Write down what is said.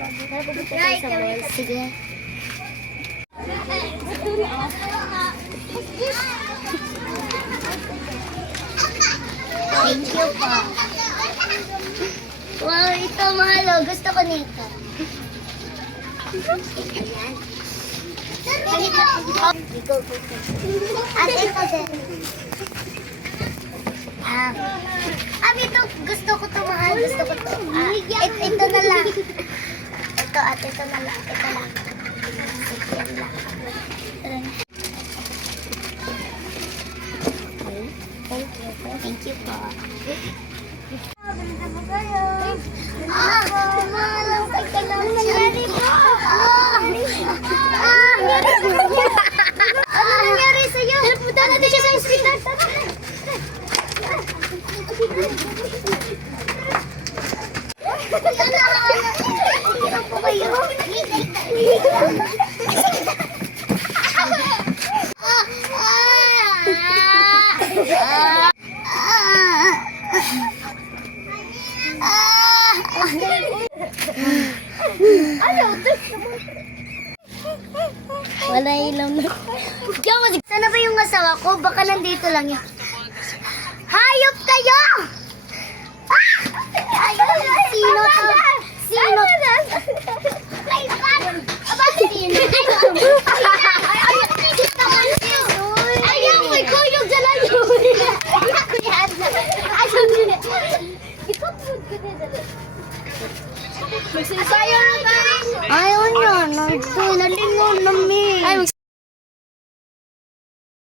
Pupunta tayo sa mall. Sige. Thank you po. Wow, ito mahal. Gusto ko nito. Ayan. At ito din. Ito, gusto ko ito mahal. Gusto ko ito. Ito na lang. Ito at ito na lang. Ito lang. Yan lang. Thank you po. Malang ka lang nangyari po. Ano nangyari sa'yo? Punta natin siya sa hospital. Hirap po kayo. Wala ilaw na. Sana ba yung asawa ko? Baka nandito lang yun. Hayop kayo! Sino to? Sino? Ayaw mo, ikaw yung dala yun. Magsinsayo na tayo. Ayaw niya. Nalingon namin.